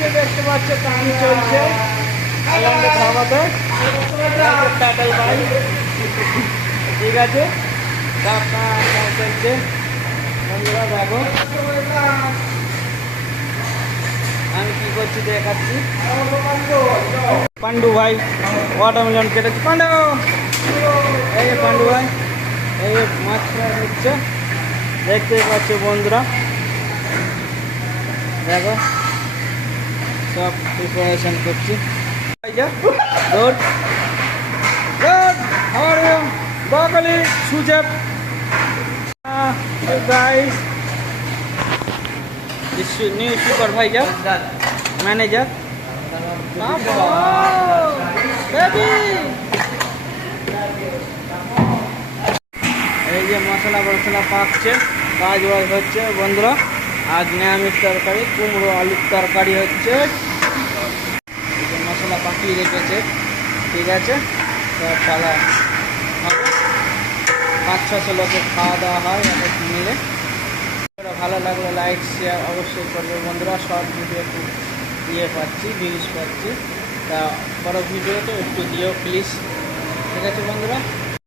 দেখতে পাচ্ছ কাম চলছে। প্যাডেল ঠিক আছে। চলছে বন্ধুরা দেখো আমি কি করছি দেখাচ্ছি। পান্ডু ভাই ওয়াটারমেলন কেটেছে। পান্ডু! এই পান্ডু ভাই, এই মাছ হচ্ছে দেখতে পাচ্ছ বন্ধুরা। দেখো। সব প্রিপারেশন করছি। হাউ আর ইউ বকলি সুজেব guys this new supervisor manager এই যে মশলা মশলা পাকছে কাজ বাজ হচ্ছে, বন্ধুরা। আজ নিরামিষ তরকারি, কুমড়ো, আলুর তরকারি হচ্ছে। মশলা পাকিয়ে রেখেছে। ঠিক আছে? পালা পাঁচ ছশো লোকের খাওয়া দাওয়া হয় এক মিলে। ভালো লাগলে লাইক শেয়ার অবশ্যই করবে বন্ধুরা। শর্ট ভিডিও একটু ইয়ে পাচ্ছি ভিউজ পাচ্ছি। তা বড় ভিডিওতে একটু দিও প্লিজ ঠিক আছে বন্ধুরা?